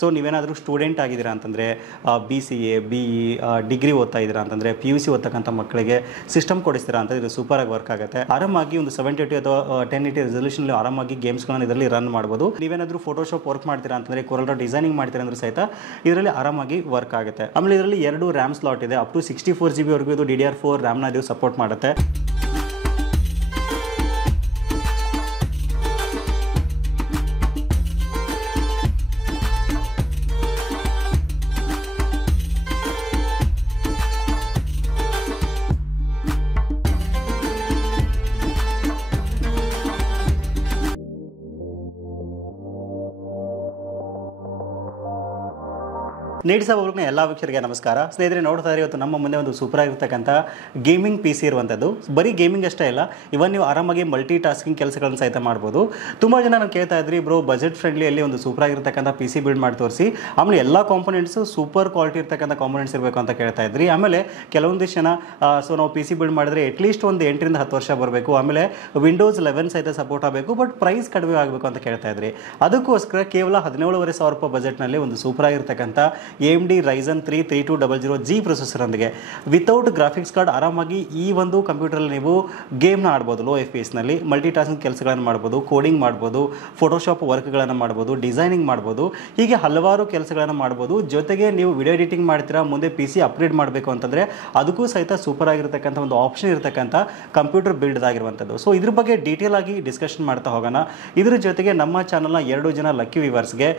So ನೀವೇನಾದರೂ student ಆಗಿದ್ದೀರಾ ಅಂತಂದರೆ BCA BE ಡಿಗ್ರಿ ಓದ್ತಾ ಇದ್ದೀರಾ ಅಂತಂದರೆ PUC ಓದ್ತಕ್ಕಂಥ ಮಕ್ಕಳಿಗೆ ಸಿಸ್ಟಮ್ ಕೊಡಿಸ್ತೀರಾ ಅಂತ ಇದು ಸೂಪರಾಗಿ ವರ್ಕ್ ಆಗುತ್ತೆ. ಆರಾಮಾಗಿ ಒಂದು 720 ಅಥವಾ 1080 ರೆಸಲ್ಯೂಷನ್ ಆರಾಮಾಗಿ ಗೇಮ್ಸ್ಗಳನ್ನು ಇದರಲ್ಲಿ ರನ್ ಮಾಡ್ಬೋದು. ನೀವೇನಾದರೂ ಫೋಟೋಶಾಪ್ ವರ್ಕ್ ಮಾಡ್ತೀರಾ ಅಂತಂದರೆ ಕೊರಲ್ ಡಿಸೈನಿಂಗ್ ಮಾಡ್ತೀರಾ ಅಂದ್ರೆ ಸಹಿತ ಇದರಲ್ಲಿ ಆರಾಮಾಗಿ ವರ್ಕ್ ಆಗುತ್ತೆ. ಆಮೇಲೆ ಇದರಲ್ಲಿ 2 RAM ಸ್ಲಾಟ್ ಇದೆ. ಅಪ್ ಟು 64 GB ವರೆಗೂ ಇದು DDR4 RAM ಇದು ಸಪೋರ್ಟ್ ಮಾಡುತ್ತೆ. ನೀಡ್ಸ ಒಬ್ಬರಿಗೆ ಎಲ್ಲ ವೀಕ್ಷಕರಿಗೆ ನಮಸ್ಕಾರ. ಸ್ನೇಹಿತರೆ, ನೋಡ್ತಾ ಇದ್ದಾರೆ ಇವತ್ತು ನಮ್ಮ ಮುಂದೆ ಒಂದು ಸೂಪರ್ ಆಗಿರ್ತಕ್ಕಂಥ ಗೇಮಿಂಗ್ PC ಇರುವಂಥದ್ದು. ಬರೀ ಗೇಮಿಂಗ್ ಅಷ್ಟೇ ಇಲ್ಲ, ಇವನ್ ನೀವು ಆರಾಮಾಗಿ ಮಲ್ಟಿ ಟಾಸ್ಕಿಂಗ್ ಕೆಲಸಗಳನ್ನು ಸಹಿತ ಮಾಡ್ಬೋದು. ತುಂಬ ಜನ ನಾನು ಕೇಳ್ತಾ ಇದ್ರಿ, ಬ್ರೋ ಬಜೆಟ್ ಫ್ರೆಂಡ್ಲಿಯಲ್ಲಿ ಒಂದು ಸೂಪರ್ ಆಗಿರ್ತಕ್ಕಂಥ PC ಬಿಲ್ಡ್ ಮಾಡಿ ತೋರಿಸಿ, ಆಮೇಲೆ ಎಲ್ಲ ಕಾಂಪೊನೆಂಟ್ಸು ಸೂಪರ್ ಕ್ವಾಲಿಟಿ ಇರ್ತಕ್ಕಂಥ ಕಾಂಪೊನೆಂಟ್ಸ್ ಇರಬೇಕು ಅಂತ ಕೇಳ್ತಾ ಇದ್ರಿ. ಆಮೇಲೆ ಕೆಲವೊಂದಿಷ್ಟು ಜನ ಸೊ ನಾವು PC ಬಿಲ್ಡ್ ಮಾಡಿದ್ರೆ ಅಟ್ಲೀಸ್ಟ್ ಒಂದು 8 ರಿಂದ 10 ವರ್ಷ ಬರಬೇಕು, ಆಮೇಲೆ Windows 11 ಸಹಿತ ಸಪೋರ್ಟ್ ಆಗಬೇಕು, ಬಟ್ ಪ್ರೈಸ್ ಕಡಿಮೆ ಆಗಬೇಕು ಅಂತ ಕೇಳ್ತಾ ಇದ್ರಿ. ಅದಕ್ಕೋಸ್ಕರ ಕೇವಲ 17,500 ರೂಪಾಯಿ ಬಜೆಟ್ನಲ್ಲಿ ಒಂದು ಸೂಪರ್ ಆಗಿರ್ತಕ್ಕಂಥ AMD Ryzen 3 3200G ಪ್ರೊಸೆಸರ್ ಒಂದಿಗೆ ವಿತೌಟ್ ಗ್ರಾಫಿಕ್ಸ್ ಕಾರ್ಡ್ ಆರಾಮಾಗಿ ಈ ಒಂದು ಕಂಪ್ಯೂಟರಲ್ಲಿ ನೀವು ಗೇಮ್ನ ಆಡ್ಬೋದು. ಲೋ FPS ನಲ್ಲಿ ಮಲ್ಟಿ ಟಾಸ್ಕಿಂಗ್ ಕೆಲಸಗಳನ್ನು ಮಾಡ್ಬೋದು, ಕೋಡಿಂಗ್ ಮಾಡ್ಬೋದು, ಫೋಟೋಶಾಪ್ ವರ್ಕ್ಗಳನ್ನು ಮಾಡ್ಬೋದು, ಡಿಸೈನಿಂಗ್ ಮಾಡ್ಬೋದು, ಹೀಗೆ ಹಲವಾರು ಕೆಲಸಗಳನ್ನು ಮಾಡ್ಬೋದು. ಜೊತೆಗೆ ನೀವು ವಿಡಿಯೋ ಎಡಿಟಿಂಗ್ ಮಾಡ್ತೀರಾ, ಮುಂದೆ PC ಅಪ್ಗ್ರೇಡ್ ಮಾಡಬೇಕು ಅಂತಂದರೆ ಅದಕ್ಕೂ ಸಹಿತ ಸೂಪರ್ ಆಗಿರ್ತಕ್ಕಂಥ ಒಂದು ಆಪ್ಷನ್ ಇರತಕ್ಕಂಥ ಕಂಪ್ಯೂಟರ್ ಬಿಲ್ಡ್ ಆಗಿರುವಂಥದ್ದು. ಸೊ ಇದ್ರ ಬಗ್ಗೆ ಡೀಟೇಲ್ ಆಗಿ ಡಿಸ್ಕಷನ್ ಮಾಡ್ತಾ ಹೋಗೋಣ. ಇದ್ರ ಜೊತೆಗೆ ನಮ್ಮ ಚಾನಲ್ನ 2 ಜನ ಲಕ್ಕಿ ವ್ಯೂವರ್ಸ್ಗೆ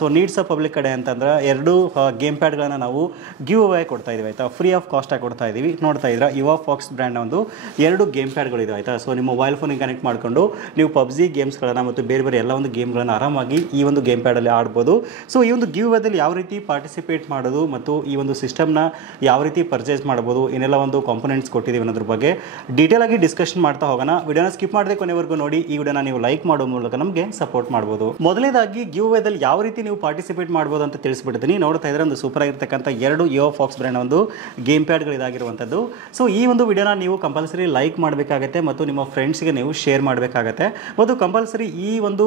ಸೊ ನೀಡ್ಸ್ ಪಬ್ಲಿಕ್ ಕಡೆ ಅಂತಂದ್ರೆ 2 ಗೇಮ್ ಪ್ಯಾಡ್ಗಳನ್ನು ನಾವು ಗಿವ್ ಅವೇ ಕೊಡ್ತಾ ಇದೀವಿ ಆಯ್ತಾ, ಫ್ರೀ ಆಫ್ ಕಾಸ್ಟ್ ಆಗಿ ಕೊಡ್ತಾ ಇದೀವಿ. ನೋಡ್ತಾ ಇದ್ದೀರಾ, ಇವಾಫಾಕ್ಸ್ ಬ್ರ್ಯಾಂಡ್ ಒಂದು 2 ಗೇಮ್ ಪ್ಯಾಡ್ಗಳು ಇದೆ ಆಯ್ತಾ. ಸೊ ನಿಮ್ಮ ಮೊಬೈಲ್ ಫೋನಿಗೆ ಕನೆಕ್ಟ್ ಮಾಡಿಕೊಂಡು ನೀವು PUBG ಗೇಮ್ಸ್ಗಳನ್ನು ಮತ್ತು ಬೇರೆ ಬೇರೆ ಎಲ್ಲ ಒಂದು ಗೇಮ್ಗಳನ್ನು ಆರಾಮಾಗಿ ಈ ಒಂದು ಗೇಮ್ ಪ್ಯಾಡಲ್ಲಿ ಆಡ್ಬೋದು. ಸೊ ಈ ಒಂದು ಗಿವ್ ಅವೇದಲ್ಲಿ ಯಾವ ರೀತಿ ಪಾರ್ಟಿಸಿಪೇಟ್ ಮಾಡೋದು ಮತ್ತು ಈ ಒಂದು ಸಿಸ್ಟಮ್ನ ಯಾವ ರೀತಿ ಪರ್ಚೇಸ್ ಮಾಡ್ಬೋದು, ಏನೆಲ್ಲ ಒಂದು ಕಾಂಪೊನೆಂಟ್ಸ್ ಕೊಟ್ಟಿದ್ದೀವಿ ಅನ್ನೋದ್ರ ಬಗ್ಗೆ ಡೀಟೇಲ್ ಆಗಿ ಡಿಸ್ಕಷನ್ ಮಾಡ್ತಾ ಹೋಗೋಣ. ವಿಡಿಯೋನ ಸ್ಕಿಪ್ ಮಾಡದೆ ಕೊನೆವರೆಗೂ ನೋಡಿ. ಈ ವಿಡಿಯೋನ ನೀವು ಲೈಕ್ ಮಾಡೋ ಮೂಲಕ ನಮಗೆ ಸಪೋರ್ಟ್ ಮಾಡ್ಬೋದು. ಮೊದಲನೇದಾಗಿ ಗಿವ್ ಅವೇದಲ್ಲಿ ಯಾವ ರೀತಿ ನೀವು ಪಾರ್ಟಿಸಿಪೇಟ್ ಮಾಡ್ಬೋದು ಅಂತ ತಿಳಿಸ್ಬಿಡ್ತೀನಿ. ನೋಡ್ತಾ ಇದ್ರೆ ಒಂದು ಸೂಪರ್ ಆಗಿರ್ತಕ್ಕಂಥ 2 ಇವಾಫಾಕ್ಸ್ ಬ್ರ್ಯಾಂಡ್ ಒಂದು ಗೇಮ್ ಪ್ಯಾಡ್ಗಳು ಇದಾಗಿರುವಂಥದ್ದು. ಸೊ ಈ ಒಂದು ವಿಡಿಯೋನ ನೀವು ಕಂಪಲ್ಸರಿ ಲೈಕ್ ಮಾಡಬೇಕಾಗತ್ತೆ ಮತ್ತು ನಿಮ್ಮ ಫ್ರೆಂಡ್ಸ್ಗೆ ನೀವು ಶೇರ್ ಮಾಡಬೇಕಾಗತ್ತೆ ಮತ್ತು ಕಂಪಲ್ಸರಿ ಈ ಒಂದು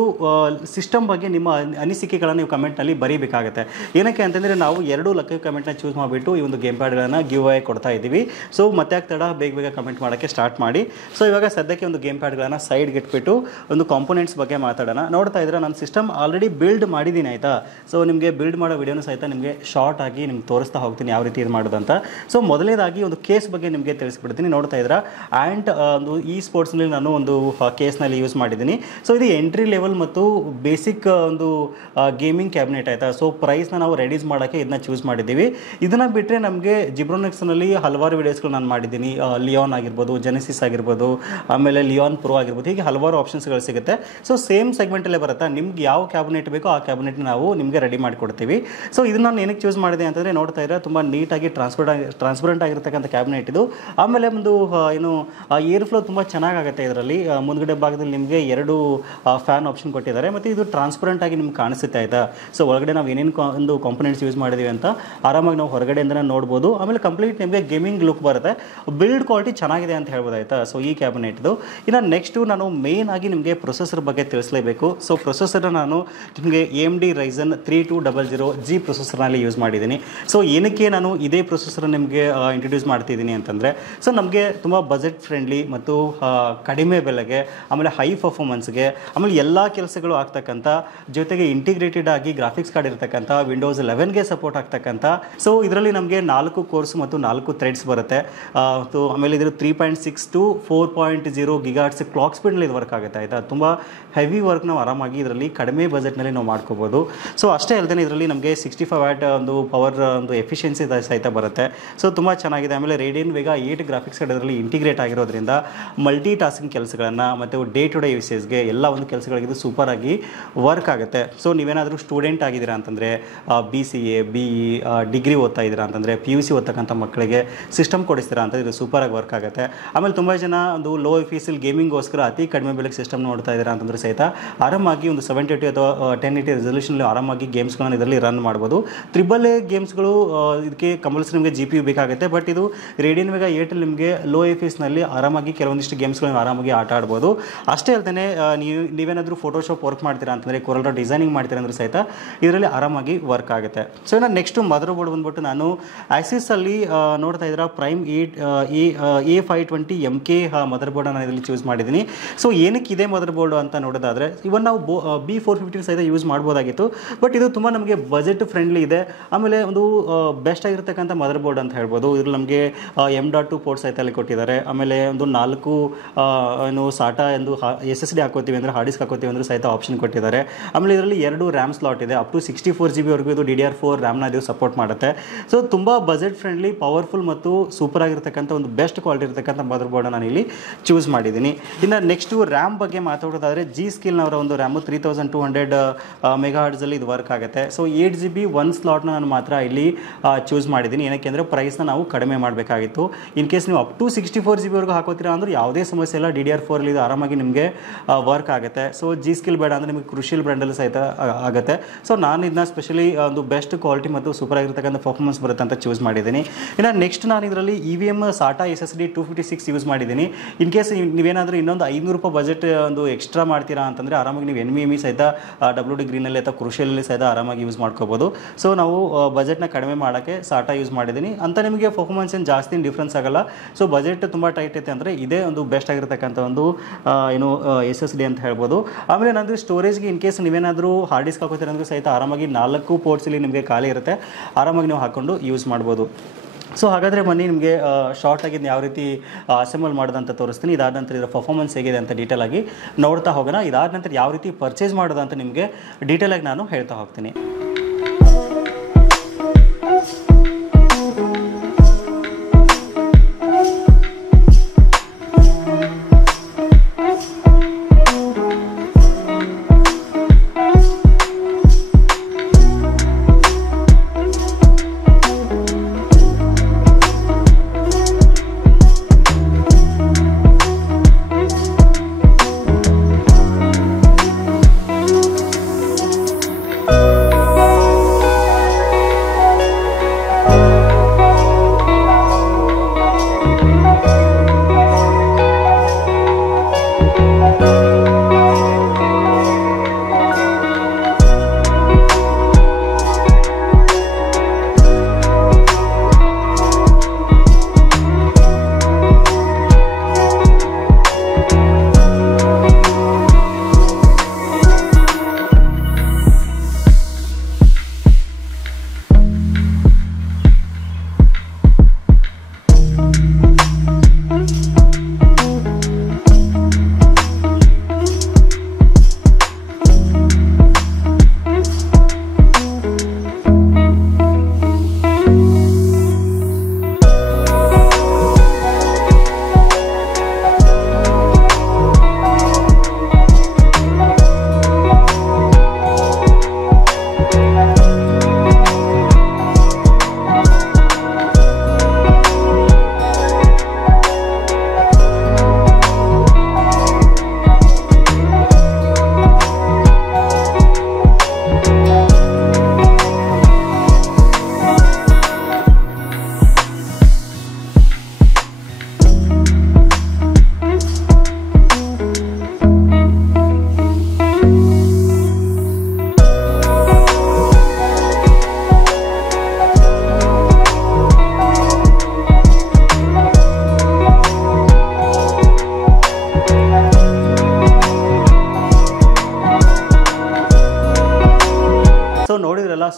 ಸಿಸ್ಟಮ್ ಬಗ್ಗೆ ನಿಮ್ಮ ಅನಿಸಿಕೆಗಳನ್ನು ನೀವು ಕಮೆಂಟ್ನಲ್ಲಿ ಬರೀಬೇಕಾಗತ್ತೆ. ಏನಕ್ಕೆ ಅಂತಂದರೆ ನಾವು 2 ಲಕ್ಕಿ ಕಮೆಂಟ್ನ ಚೂಸ್ ಮಾಡಿಬಿಟ್ಟು ಈ ಒಂದು ಗೇಮ್ ಪ್ಯಾಡ್ಗಳನ್ನು ಗಿವ್ ಅವೇ ಕೊಡ್ತಾ ಇದ್ದೀವಿ. ಸೊ ಮತ್ತೆ ತಡ ಬೇಗ ಕಮೆಂಟ್ ಮಾಡೋಕ್ಕೆ ಸ್ಟಾರ್ಟ್ ಮಾಡಿ. ಸೊ ಇವಾಗ ಸದ್ಯಕ್ಕೆ ಒಂದು ಗೇಮ್ ಪ್ಯಾಡ್ಗಳನ್ನು ಸೈಡ್ಗೆ ಇಟ್ಬಿಟ್ಟು ಒಂದು ಕಾಂಪೊನೆಂಟ್ಸ್ ಬಗ್ಗೆ ಮಾತಾಡೋಣ. ನೋಡ್ತಾ ಇದ್ರೆ ನಾನು ಸಿಸ್ಟಮ್ ಆಲ್ರೆಡಿ ಬಿಲ್ಡ್ ಮಾಡಿದ್ದೀನಿ ಆಯಿತಾ. ಸೊ ನಿಮಗೆ ಬಿಲ್ಡ್ ಮಾಡೋ ವಿಡಿಯೋನು ಸಹಿತ ನಿಮಗೆ ಶಾರ್ಟ್ ಆಗಿ ನಿಮ್ಗೆ ತೋರಿಸ್ತಾ ಹೋಗ್ತೀನಿ ಯಾವ ರೀತಿ ಇದು ಮಾಡೋದಂತ. ಸೊ ಮೊದಲನೇದಾಗಿ ಒಂದು ಕೇಸ್ ಬಗ್ಗೆ ನಿಮಗೆ ತಿಳಿಸ್ಬಿಡ್ತೀನಿ. ನೋಡ್ತಾ ಇದ್ರೆ ಆ್ಯಂಡ್ ಒಂದು ಸ್ಪೋರ್ಟ್ಸ್ನಲ್ಲಿ ನಾನು ಒಂದು ಕೇಸ್ನಲ್ಲಿ ಯೂಸ್ ಮಾಡಿದ್ದೀನಿ. ಸೊ ಇದು ಎಂಟ್ರಿ ಲೆವೆಲ್ ಮತ್ತು ಬೇಸಿಕ್ ಒಂದು ಗೇಮಿಂಗ್ ಕ್ಯಾಬಿನೆಟ್ ಆಯಿತಾ. ಸೊ ಪ್ರೈಸ್ನ ನಾವು ರೆಡ್ಯೂಸ್ ಮಾಡೋಕ್ಕೆ ಇದನ್ನ ಚೂಸ್ ಮಾಡಿದ್ದೀವಿ. ಇದನ್ನು ಬಿಟ್ಟರೆ ನಮಗೆ ಜಿಬ್ರೋನಿಕ್ಸ್ನಲ್ಲಿ ಹಲವಾರು ವೀಡಿಯೋಸ್ಗಳು ನಾನು ಮಾಡಿದ್ದೀನಿ. ಲಿಯಾನ್ ಆಗಿರ್ಬೋದು, ಜೆನೆಸಿಸ್ ಆಗಿರ್ಬೋದು, ಆಮೇಲೆ ಲಿಯಾನ್ ಪ್ರೋ ಆಗಿರ್ಬೋದು, ಹೀಗೆ ಹಲವಾರು ಆಪ್ಷನ್ಸ್ಗಳು ಸಿಗುತ್ತೆ. ಸೊ ಸೇಮ್ ಸೆಗ್ಮೆಂಟಲ್ಲೇ ಬರುತ್ತೆ. ನಿಮ್ಗೆ ಯಾವ ಕ್ಯಾಬಿನೆಟ್ ಬೇಕೋ ಆ ಕ್ಯಾಬಿನೆಟ್ ನಾವು ನಿಮಗೆ ರೆಡಿ ಮಾಡಿಕೊಡ್ತೀವಿ. ಸೊ ಇದನ್ನ ನಾನು ಏನಕ್ಕೆ ಚೂಸ್ ಮಾಡಿದೆ ಅಂತಂದರೆ ನೋಡ್ತಾ ಇದ್ರೆ ತುಂಬ ನೀಟಾಗಿ ಟ್ರಾನ್ಸ್ಪರೆಂಟ್ ಆಗಿರ್ತಕ್ಕಂಥ ಕ್ಯಾಬಿನೆಟ್ ಇದು. ಆಮೇಲೆ ಒಂದು ಏನು ಏರ್ ಫ್ಲೋ ತುಂಬ ಚೆನ್ನಾಗಾಗುತ್ತೆ ಇದರಲ್ಲಿ. ಮುಂದ್ಗಡೆ ಭಾಗದಲ್ಲಿ ನಿಮಗೆ 2 ಫ್ಯಾನ್ ಆಪ್ಷನ್ ಕೊಟ್ಟಿದ್ದಾರೆ ಮತ್ತು ಇದು ಟ್ರಾನ್ಸ್ಪರೆಂಟ್ ಆಗಿ ನಿಮ್ಗೆ ಕಾಣಿಸುತ್ತೆ ಆಯಿತಾ. ಸೊ ಒಳಗಡೆ ನಾವು ಏನೇನು ಒಂದು ಕಾಂಪೊನೆಂಟ್ಸ್ ಯೂಸ್ ಮಾಡಿದ್ದೀವಿ ಅಂತ ಆರಾಮಾಗಿ ನಾವು ಹೊರಗಡೆಯಿಂದನೇ ನೋಡ್ಬೋದು. ಆಮೇಲೆ ಕಂಪ್ಲೀಟ್ ನಿಮಗೆ ಗೇಮಿಂಗ್ ಲುಕ್ ಬರುತ್ತೆ. ಬಿಲ್ಡ್ ಕ್ವಾಲಿಟಿ ಚೆನ್ನಾಗಿದೆ ಅಂತ ಹೇಳ್ಬೋದು ಆಯಿತಾ. ಸೊ ಈ ಕ್ಯಾಬಿನೆಟ್ದು ಇನ್ನು ನೆಕ್ಸ್ಟು ನಾನು ಮೇನ್ ಆಗಿ ನಿಮಗೆ ಪ್ರೊಸೆಸರ್ ಬಗ್ಗೆ ತಿಳಿಸಲೇಬೇಕು. ಸೊ ಪ್ರೊಸೆಸರ್ನ ನಾನು ನಿಮಗೆ AMD Ryzen 3200G ಪ್ರೊಸೆಸರ್ನಲ್ಲಿ ಯೂಸ್ ಮಾಡಿದ್ದೀನಿ. ಸೊ ಏನಕ್ಕೆ ನಾನು ಇದೇ ಪ್ರೊಸೆಸರ್ ನಿಮಗೆ ಇಂಟ್ರೊಡ್ಯೂಸ್ ಮಾಡ್ತಿದ್ದೀನಿ ಅಂತಂದರೆ ಸೊ ನಮಗೆ ತುಂಬ ಬಜೆಟ್ ಫ್ರೆಂಡ್ಲಿ ಮತ್ತು ಕಡಿಮೆ ಬೆಲೆಗೆ, ಆಮೇಲೆ ಹೈ ಪರ್ಫಾರ್ಮೆನ್ಸ್ಗೆ, ಆಮೇಲೆ ಎಲ್ಲ ಕೆಲಸಗಳು ಆಗ್ತಕ್ಕಂಥ, ಜೊತೆಗೆ ಇಂಟಿಗ್ರೇಟೆಡ್ ಆಗಿ ಗ್ರಾಫಿಕ್ಸ್ ಕಾರ್ಡ್ ಇರ್ತಕ್ಕಂಥ, Windows 11ಗೆ ಸಪೋರ್ಟ್ ಆಗ್ತಕ್ಕಂಥ. ಸೊ ಇದರಲ್ಲಿ ನಮಗೆ 4 ಕೋರ್ಸ್ ಮತ್ತು 4 ಥ್ರೆಡ್ಸ್ ಬರುತ್ತೆ. ಆಮೇಲೆ ಇದ್ರ 3.6 to 4.0 GHz ಕ್ಲಾಕ್ ಸ್ಪೀಡ್ನಲ್ಲಿ ಇದು ವರ್ಕ್ ಆಗುತ್ತೆ ಆಯಿತಾ. ತುಂಬ ಹೆವಿ ವರ್ಕ್ ನಾವು ಆರಾಮಾಗಿ ಇದರಲ್ಲಿ ಕಡಿಮೆ ಬಜೆಟ್ನಲ್ಲಿ ನಾವು ಮಾಡ್ಕೋಬೋದು. ಸೊ ಅಷ್ಟೇ ಅಲ್ಲದೆ ಇದರಲ್ಲಿ ನಮಗೆ 65 ವ್ಯಾಟ್ ಒಂದು ಪವರ್ ಒಂದು ಎಫಿಷಿಯನ್ಸಿ ಸಹಿತ ಬರುತ್ತೆ. ಸೊ ತುಂಬ ಚೆನ್ನಾಗಿದೆ. ಆಮೇಲೆ ರೇಡಿಯನ್ ವೇಗ 8 ಗ್ರಾಫಿಕ್ಸ್ ಕಾರ್ಡ್ ಇದರಲ್ಲಿ ಇಂಟಿಗ್ರೇಟ್ ಆಗಿರೋದ್ರಿಂದ ಮಲ್ಟಿ ಟಾಸ್ಕಿಂಗ್ ಕೆಲಸಗಳನ್ನು ಮತ್ತು ಡೇ ಟು ಡೇ ಯೂಸೇಜ್ಗೆ ಎಲ್ಲ ಒಂದು ಕೆಲಸಗಳಿಗೆ ಇದು ಸೂಪರ್ ಆಗಿ ವರ್ಕ್ ಆಗುತ್ತೆ. ಸೊ ನೀವೇನಾದರೂ ಸ್ಟೂಡೆಂಟ್ ಆಗಿದ್ದೀರಾ ಅಂತಂದರೆ BCA BE ಡಿಗ್ರಿ ಓದ್ತಾ ಇದ್ದೀರಾ ಅಂತಂದರೆ PUC ಓದ್ತಕ್ಕಂಥ ಮಕ್ಕಳಿಗೆ ಸಿಸ್ಟಮ್ ಕೊಡಿಸ್ತೀರಾ ಅಂತ ಇದು ಸೂಪರಾಗಿ ವರ್ಕ್ ಆಗುತ್ತೆ. ಆಮೇಲೆ ತುಂಬ ಜನ ಒಂದು ಲೋ FPS ಗೇಮಿಂಗ್ಗೋಸ್ಕರ ಅತಿ ಕಡಿಮೆ ಬೆಲೆಗೆ ಸಿಸ್ಟಮ್ ನೋಡ್ತಾ ಇದ್ದೀರಾ ಅಂತಂದರೆ ಸಹಿತ ಆರಾಮಾಗಿ ಒಂದು 720 ಅಥವಾ 1080 ರೆಸಲ್ಯೂಷನ್ ಆರಾಮಾಗಿ ಗೇಮ್ಸ್ಗಳನ್ನು ಇದರಲ್ಲಿ ರನ್ ಮಾಡ್ಬೋದು. AAA ಗೇಮ್ಸ್ಗಳು ಇದಕ್ಕೆ ಕಂಪಲ್ಸರಿ ನಿಮಗೆ GPU ಬೇಕಾಗುತ್ತೆ. ಬಟ್ ಇದು ರೇಡಿಯನ್ ವೇಗ 8 ನಿಮಗೆ ಲೋ ಎಫಿಸ್ನಲ್ಲಿ ಆರಾಮಾಗಿ ಕೆಲವೊಂದಿಷ್ಟು ಗೇಮ್ಸ್ಗಳನ್ನು ಆರಾಮಾಗಿ ಆಟ ಆಡ್ಬೋದು. ಅಷ್ಟೇ ಅಲ್ಲದೆ ನೀವೇನಾದರೂ ಫೋಟೋಶಾಪ್ ವರ್ಕ್ ಮಾಡ್ತೀರಾ ಅಂತಂದರೆ, ಕೊರಲ್ ಡಿಸೈನಿಂಗ್ ಮಾಡ್ತೀರಾ ಅಂದ್ರೆ ಸಹಿತ ಇದರಲ್ಲಿ ಆರಾಮಾಗಿ ವರ್ಕ್ ಆಗುತ್ತೆ. ಸೊ ಇನ್ನು ನೆಕ್ಸ್ಟ್ ಮದರ್ ಬೋರ್ಡ್ ಬಂದ್ಬಿಟ್ಟು ನಾನು ಆಕ್ಸಿಸಲ್ಲಿ ನೋಡ್ತಾ ಇದ್ದೀರಾ ಪ್ರೈಮ್ A520 MK ಮದರ್ ಬೋರ್ಡನ್ನು ಇದರಲ್ಲಿ ಚೂಸ್ ಮಾಡಿದ್ದೀನಿ. ಸೊ ಏನಕ್ಕೆ ಇದೆ ಮದರ್ ಬೋರ್ಡ್ ಅಂತ ನೋಡೋದಾದರೆ, ಇವನ್ ನಾವು B450 ಸಹಿತ ಯೂಸ್ ಮಾಡ್ಬೋದಾಗಿತ್ತು. ಬಟ್ ಇದು ತುಂಬ ನಮಗೆ ಬಜೆಟ್ ಫ್ರೆಂಡ್ಲಿ ಇದೆ. ಆಮೇಲೆ ಒಂದು ಬೆಸ್ಟ್ ಆಗಿರ್ತಕ್ಕಂಥ ಮದರ್ ಬೋರ್ಡ್ ಅಂತ ಹೇಳ್ಬೋದು. ಇದ್ರಲ್ಲಿ ನಮಗೆ M.2 ಪೋರ್ಟ್ ಸಹಿತ ಅಲ್ಲಿ ಕೊಟ್ಟಿದ್ದಾರೆ. ಆಮೇಲೆ ಒಂದು 4 ಏನು ಸಾಟಾ ಎಂದು SSD ಹಾಕೋತೀವಿ ಅಂದರೆ, ಹಾರ್ಡ್ ಡಿಸ್ಕ್ ಹಾಕೋತೀವಿ ಅಂದರೆ ಸಹಿತ ಆಪ್ಷನ್ ಕೊಟ್ಟಿದ್ದಾರೆ. ಆಮೇಲೆ ಇದರಲ್ಲಿ 2 RAM ಸ್ಲಾಟ್ ಇದೆ. ಅಪ್ ಟು 64 GB ವರೆಗೂ ಇದು DDR4 RAM ಇದು ಸಪೋರ್ಟ್ ಮಾಡುತ್ತೆ. ಸೊ ತುಂಬ ಬಜೆಟ್ ಫ್ರೆಂಡ್ಲಿ, ಪವರ್ಫುಲ್ ಮತ್ತು ಸೂಪರ್ ಆಗಿರ್ತಕ್ಕಂಥ ಒಂದು ಬೆಸ್ಟ್ ಕ್ವಾಲಿಟಿ ಇರತಕ್ಕಂಥ ಮದರ್ ಬೋರ್ಡ್ ನಾನು ಇಲ್ಲಿ ಚೂಸ್ ಮಾಡಿದ್ದೀನಿ. ಇನ್ನು ನೆಕ್ಸ್ಟು ರ್ಯಾಮ್ ಬಗ್ಗೆ ಮಾತಾಡೋದಾದರೆ, G.Skillನವರ ಒಂದು ರ್ಯಾಮು 3200 ಮೆಗಾಹರ್ಟ್ಸಲ್ಲಿ ಇದು ವರ್ಕ್ ಆಗುತ್ತೆ. ಸೊ 8 GB ಒಂದು ಸ್ಲಾಟ್ನ ನಾನು ಮಾತ್ರ ಇಲ್ಲಿ ಚೂಸ್ ಮಾಡಿದ್ದೀನಿ. ಏನಕ್ಕೆ ಅಂದರೆ ಪ್ರೈಸ್ನ ನಾವು ಕಡಿಮೆ ಮಾಡಬೇಕಾಗಿತ್ತು. ಇನ್ ಕೇಸ್ ನೀವು ಅಪ್ ಟು 64 GB ವರೆಗೂ ಹಾಕೋತೀರಾ ಅಂದ್ರೆ ಯಾವುದೇ ಸಮಸ್ಯೆ ಇಲ್ಲ, DDR4 ಇದು ಆರಾಮಾಗಿ ನಿಮಗೆ ವರ್ಕ್ ಆಗುತ್ತೆ. ಸೊ G.Skill ಬೇಡ ಅಂದರೆ ನಿಮಗೆ ಕ್ರೂಷಿಯಲ್ ಬ್ರ್ಯಾಂಡಲ್ಲಿ ಸಹಿತ ಆಗುತ್ತೆ. ಸೊ ನಾನು ಇದನ್ನ ಸ್ಪೆಷಲಿ ಒಂದು ಬೆಸ್ಟ್ ಕ್ವಾಲಿಟಿ ಮತ್ತು ಸೂಪರ್ ಆಗಿರ್ತಕ್ಕಂಥ ಪರ್ಫಾರ್ಮೆನ್ಸ್ ಬರುತ್ತೆ ಅಂತ ಚೂಸ್ ಮಾಡಿದ್ದೀನಿ. ಇನ್ನು ನೆಕ್ಸ್ಟ್ ನಾನು ಇದರಲ್ಲಿ EVM SATA SSD 256 ಯೂಸ್ ಮಾಡಿದ್ದೀನಿ. ಇನ್ ಕೇಸ್ ನೀವೇನಾದರೂ ಇನ್ನೊಂದು ₹500 ಬಜೆಟ್ ಒಂದು ಎಕ್ಸ್ಟ್ರಾ ಮಾಡ್ತೀರಾ ಅಂತಂದರೆ ಆರಾಮಾಗಿ ನೀವು NVMe ಸಹಿತ WD ಗ್ರೀನಲ್ಲಿ ಅಥವಾ ಕ್ರೂಷಿಯಲ್ ಸಹಿತ ಆರಾಮಾಗಿ ಯೂಸ್ ಮಾಡ್ಕೋಬೋದು. ಸೊ ನಾವು ಬಜೆಟ್ನ ಕಡಿಮೆ ಮಾಡೋಕ್ಕೆ SATA ಯೂಸ್ ಮಾಡಿದ್ದೀನಿ ಅಂತ ನಿಮಗೆ ಪರ್ಫಾರ್ಮೆನ್ಸ್ ಏನು ಜಾಸ್ತಿ ಡಿಫ್ರೆನ್ಸ್ ಆಗಲ್ಲ. ಸೊ ಬಜೆಟ್ ತುಂಬ ಟೈಟ್ ಐತೆ ಅಂದರೆ ಇದೇ ಒಂದು ಬೆಸ್ಟ್ ಆಗಿರ್ತಕ್ಕಂಥ ಒಂದು ಏನು SSD ಅಂತ ಹೇಳ್ಬೋದು. ಆಮೇಲೆ ನಂದು ಸ್ಟೋರೇಜ್ಗೆ ಇನ್ ಕೇಸ್ ನೀವೇನಾದರೂ ಹಾರ್ಡ್ ಡಿಸ್ಕ್ ಹಾಕೋತೀರ ಅಂದರೆ ಸಹಿತ ಆರಾಮಾಗಿ 4 ಪೋರ್ಟ್ಸಲ್ಲಿ ನಿಮಗೆ ಖಾಲಿ ಇರುತ್ತೆ, ಆರಾಮಾಗಿ ನೀವು ಹಾಕ್ಕೊಂಡು ಯೂಸ್ ಮಾಡ್ಬೋದು. ಸೊ ಹಾಗಾದರೆ ಬನ್ನಿ ನಿಮಗೆ ಶಾರ್ಟಾಗಿ ಯಾವ ರೀತಿ ಅಸೆಂಬಲ್ ಮಾಡೋದಂತ ತೋರಿಸ್ತೀನಿ. ಇದಾದ ನಂತರ ಇದರ ಪರ್ಫಾರ್ಮೆನ್ಸ್ ಹೇಗಿದೆ ಅಂತ ಡೀಟೇಲ್ ಆಗಿ ನೋಡ್ತಾ ಹೋಗೋಣ. ಇದಾದ ನಂತರ ಯಾವ ರೀತಿ ಪರ್ಚೇಸ್ ಮಾಡೋದು ಅಂತ ನಿಮಗೆ ಡೀಟೇಲಾಗಿ ನಾನು ಹೇಳ್ತಾ ಹೋಗ್ತೀನಿ.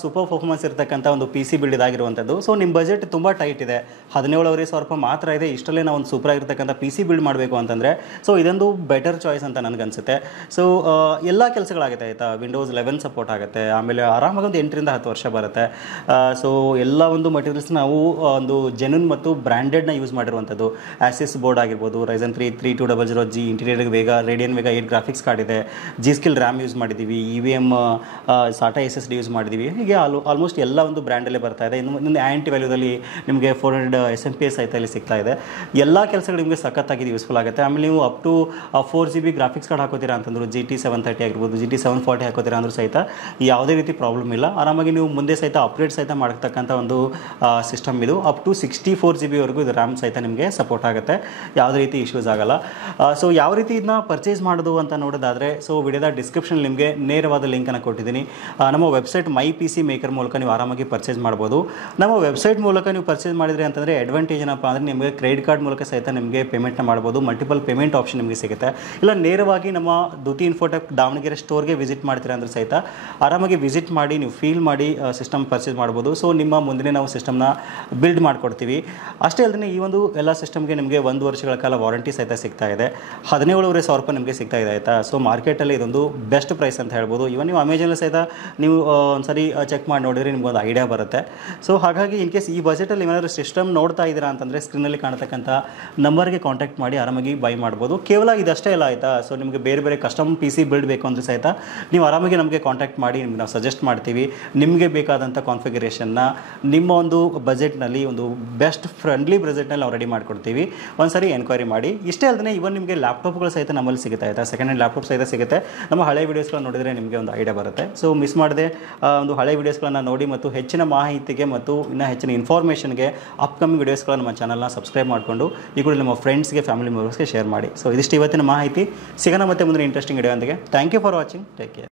ಸೂಪರ್ ಪರ್ಫಾರ್ಮೆನ್ಸ್ ಇರತಕ್ಕಂಥ ಒಂದು PC ಬಿಲ್ಡ್ ಇದಾಗಿರುವಂಥದ್ದು. ಸೊ ನಿಮ್ಮ ಬಜೆಟ್ ತುಂಬ ಟೈಟ್ ಇದೆ, 17,500 ಮಾತ್ರ ಇದೆ, ಇಷ್ಟಲ್ಲೇ ನಾವು ಒಂದು ಸೂಪರ್ ಆಗಿರ್ತಕ್ಕಂಥ PC ಬಿಲ್ಡ್ ಮಾಡಬೇಕು ಅಂತಂದರೆ ಸೊ ಇದೊಂದು ಬೆಟರ್ ಚಾಯ್ಸ್ ಅಂತ ನನಗನ್ಸುತ್ತೆ. ಸೊ ಎಲ್ಲ ಕೆಲಸಗಳಾಗುತ್ತೆ ಆಯಿತಾ, ವಿಂಡೋಸ್ 11 ಸಪೋರ್ಟ್ ಆಗುತ್ತೆ, ಆಮೇಲೆ ಆರಾಮಾಗಿ ಒಂದು 8 ರಿಂದ 10 ವರ್ಷ ಬರುತ್ತೆ. ಸೊ ಎಲ್ಲ ಒಂದು ಮಟೀರಿಯಲ್ಸ್ ನಾವು ಒಂದು ಜೆನ್ಯೂನ್ ಮತ್ತು ಬ್ರ್ಯಾಂಡೆಡ್ನ ಯೂಸ್ ಮಾಡಿರುವಂಥದ್ದು. ಆಸಿಸ್ ಬೋರ್ಡ್ ಆಗಿರ್ಬೋದು, Ryzen 3 3200G ಇಂಟೀರಿಯರ್ ವೇಗ, ರೇಡಿಯನ್ ವೇಗ 8 ಗ್ರಾಫಿಕ್ಸ್ ಕಾರ್ಡ್ ಇದೆ, G.Skill RAM ಯೂಸ್ ಮಾಡಿದ್ದೀವಿ, EVM SATA SSD ಯೂಸ್ ಮಾಡಿದ್ದೀವಿ. ಹೀಗೆ ನಿಮಗೆ ಆಲ್ಮೋಸ್ಟ್ ಎಲ್ಲ ಒಂದು ಬ್ರ್ಯಾಂಡಲ್ಲೇ ಬರ್ತಾ ಇದೆ. ಇನ್ನು ಆ್ಯಂಟಿ ವ್ಯಾಲ್ಯೂದಲ್ಲಿ ನಿಮಗೆ 400 SMP ಸಹಿತ ಇಲ್ಲಿ ಸಿಗ್ತಾ ಇದೆ. ಎಲ್ಲ ಕೆಲಸಗಳು ನಿಮಗೆ ಸಖತ್ತಾಗಿ ಯೂಸ್ಫುಲ್ ಆಗುತ್ತೆ. ಆಮೇಲೆ ನೀವು up to 4GB graphics card ಹಾಕೋತೀರಾ ಅಂತಂದ್ರು, GT 730 ಆಗಿರ್ಬೋದು, GT 740 ಹಾಕೋತೀರಾ ಅಂದರೂ ಸಹಿತ ಯಾವುದೇ ರೀತಿ ಪ್ರಾಬ್ಲಮ್ ಇಲ್ಲ. ಆರಾಮಾಗಿ ನೀವು ಮುಂದೆ ಸಹಿತ ಅಪ್ಗ್ರೇಡ್ ಸಹಿತ ಮಾಡ್ತಕ್ಕಂಥ ಒಂದು ಸಿಸ್ಟಮ್ ಇದು. ಅಪ್ ಟು 64GB ವರೆಗೂ ಇದು ರ್ಯಾಮ್ ಸಹಿತ ನಿಮಗೆ ಸಪೋರ್ಟ್ ಆಗುತ್ತೆ, ಯಾವುದೇ ರೀತಿ ಇಶ್ಯೂಸ್ ಆಗಲ್ಲ. ಸೊ ಯಾವ ರೀತಿ ಇದನ್ನ ಪರ್ಚೇಸ್ ಮಾಡೋದು ಅಂತ ನೋಡೋದಾದರೆ, ಸೊ ವಿಡಿಯೋದ ಡಿಸ್ಕ್ರಿಪ್ಷನ್ ನಿಮಗೆ ನೇರವಾದ ಲಿಂಕನ್ನು ಕೊಟ್ಟಿದ್ದೀನಿ. ನಮ್ಮ ವೆಬ್ಸೈಟ್ ಮೈ PC ಮೇಕರ್ ಮೂಲಕ ನೀವು ಆರಾಮಾಗಿ ಪರ್ಚೇಸ್ ಮಾಡ್ಬೋದು. ನಮ್ಮ ವೆಬ್ಸೈಟ್ ಮೂಲಕ ನೀವು ಪರ್ಚೇಸ್ ಮಾಡಿದ್ರಿ ಅಂತಂದರೆ ಅಡ್ವಾಂಟೇಜ್ ಏನಪ್ಪ ಅಂದರೆ ನಿಮಗೆ ಕ್ರೆಡಿಟ್ ಕಾರ್ಡ್ ಮೂಲಕ ಸಹಿತ ನಿಮಗೆ ಪೇಮೆಂಟ್ನ ಮಾಡ್ಬೋದು. ಮಲ್ಟಿಪಲ್ ಪೇಮೆಂಟ್ ಆಪ್ಷನ್ ನಿಮಗೆ ಸಿಗುತ್ತೆ. ಇಲ್ಲ ನೇರವಾಗಿ ನಮ್ಮ ದ್ಯುತಿ ಇನ್ಫೋಟೆಕ್ ದಾವಣಗೆರೆ ಸ್ಟೋರ್ಗೆ ವಿಸಿಟ್ ಮಾಡ್ತೀರಾ ಅಂದ್ರೆ ಸಹಿತ ಆರಾಮಾಗಿ ವಿಸಿಟ್ ಮಾಡಿ ನೀವು ಫೀಲ್ ಮಾಡಿ ಸಿಸ್ಟಮ್ ಪರ್ಚೇಸ್ ಮಾಡ್ಬೋದು. ಸೊ ನಿಮ್ಮ ಮುಂದೆ ನಾವು ಸಿಸ್ಟಮ್ನ ಬಿಲ್ಡ್ ಮಾಡಿಕೊಡ್ತೀವಿ. ಅಷ್ಟೇ ಅಲ್ಲದೆ ಈ ಒಂದು ಎಲ್ಲ ಸಿಸ್ಟಮ್ಗೆ ನಿಮಗೆ 1 ವರ್ಷಗಳ ಕಾಲ ವಾರಂಟಿ ಸಹಿತ ಸಿಗ್ತಾ ಇದೆ. 17,500 ರೂಪಾಯಿ ನಿಮಗೆ ಸಿಗ್ತಾ ಇದೆ ಆಯಿತಾ. ಸೊ ಮಾರ್ಕೆಟಲ್ಲಿ ಇದೊಂದು ಬೆಸ್ಟ್ ಪ್ರೈಸ್ ಅಂತ ಹೇಳ್ಬೋದು. ಇವನ್ ನೀವು ಅಮೆಜಾನಲ್ಲಿ ಸಹಿತ ನೀವು ಒಂದ್ಸರಿ ಚೆಕ್ ಮಾಡಿ ನೋಡಿದ್ರೆ ನಿಮ್ಗೆ ಒಂದು ಐಡಿಯಾ ಬರುತ್ತೆ. ಸೊ ಹಾಗಾಗಿ ಇನ್ ಕೇಸ್ ಈ ಬಜೆಟಲ್ಲಿ ಏನಾದರೂ ಸಿಸ್ಟಮ್ ನೋಡ್ತಾ ಇದ್ದೀರಾ ಅಂತಂದರೆ ಸ್ಕ್ರೀನಲ್ಲಿ ಕಾಣತಕ್ಕಂಥ ನಂಬರ್ಗೆ ಕಾಂಟ್ಯಾಕ್ಟ್ ಮಾಡಿ ಆರಾಮಾಗಿ ಬೈ ಮಾಡ್ಬೋದು. ಕೇವಲ ಇದಷ್ಟೇ ಇಲ್ಲ ಆಯಿತಾ. ಸೊ ನಿಮಗೆ ಬೇರೆ ಬೇರೆ ಕಸ್ಟಮ್ PC ಬಿಲ್ಡ್ ಬೇಕು ಅಂದರೆ ಸಹಿತ ನೀವು ಆರಾಮಾಗಿ ನಮಗೆ ಕಾಂಟ್ಯಾಕ್ಟ್ ಮಾಡಿ ನಿಮ್ಗೆ ನಾವು ಸಜೆಸ್ಟ್ ಮಾಡ್ತೀವಿ. ನಿಮಗೆ ಬೇಕಾದಂಥ ಕಾನ್ಫಿಗರೇಷನ್ನ ನಿಮ್ಮ ಒಂದು ಬಜೆಟ್ನಲ್ಲಿ ಒಂದು ಬೆಸ್ಟ್ ಫ್ರೆಂಡ್ಲಿ ಬಜೆಟ್ನಲ್ಲಿ ನಾವು ರೆಡಿ ಮಾಡಿಕೊಡ್ತೀವಿ. ಒಂದ್ಸರಿ ಎನ್ಕ್ವೈರಿ ಮಾಡಿ. ಇಷ್ಟೇ ಅಲ್ಲದೆ ಇವನ್ ನಿಮಗೆ ಲ್ಯಾಪ್ಟಾಪ್ಗಳು ಸಹಿತ ನಮ್ಮಲ್ಲಿ ಸಿಗುತ್ತೆ ಆಯಿತಾ. ಸೆಕೆಂಡ್ ಹ್ಯಾಂಡ್ ಲ್ಯಾಪ್ಟಾಪ್ ಸಹಿತ ಸಿಗುತ್ತೆ. ನಮ್ಮ ಹಳೆ ವೀಡಿಯೋಸ್ಗಳನ್ನ ನೋಡಿದರೆ ನಿಮಗೆ ಒಂದು ಐಡಿಯಾ ಬರುತ್ತೆ. ಸೊ ಮಿಸ್ ಮಾಡದೆ ಒಂದು ಹಳೆ ವೀಡಿಯೋಸ್ಗಳನ್ನು ನೋಡಿ ಮತ್ತು ಹೆಚ್ಚಿನ ಮಾಹಿತಿಗೆ ಮತ್ತು ಇನ್ನೂ ಹೆಚ್ಚಿನ ಇನ್ಫಾರ್ಮೇಷನ್ಗೆ ಅಪ್ಕಮಿಂಗ್ ವೀಡಿಯೋಸ್ಗಳನ್ನ ನಮ್ಮ ಚಾನಲ್ನ ಸಬ್ಸ್ಕ್ರೈಬ್ ಮಾಡಿಕೊಂಡು ಈ ಕೂಡ ನಿಮ್ಮ ಫ್ರೆಂಡ್ಸ್ಗೆ, ಫ್ಯಾಮಿಲಿ ಮೆಂಬರ್ಸ್ಗೆ ಶೇರ್ ಮಾಡಿ. ಸೊ ಇದಿಷ್ಟು ಇವತ್ತಿನ ಮಾಹಿತಿ. ಸಿಗೋಣ ಮತ್ತೆ ಮುಂದಿನ ಇಂಟ್ರೆಸ್ಟಿಂಗ್ ವಿಡಿಯೋ ಅಂದಿಗೆ. Thank you for watching. Take care.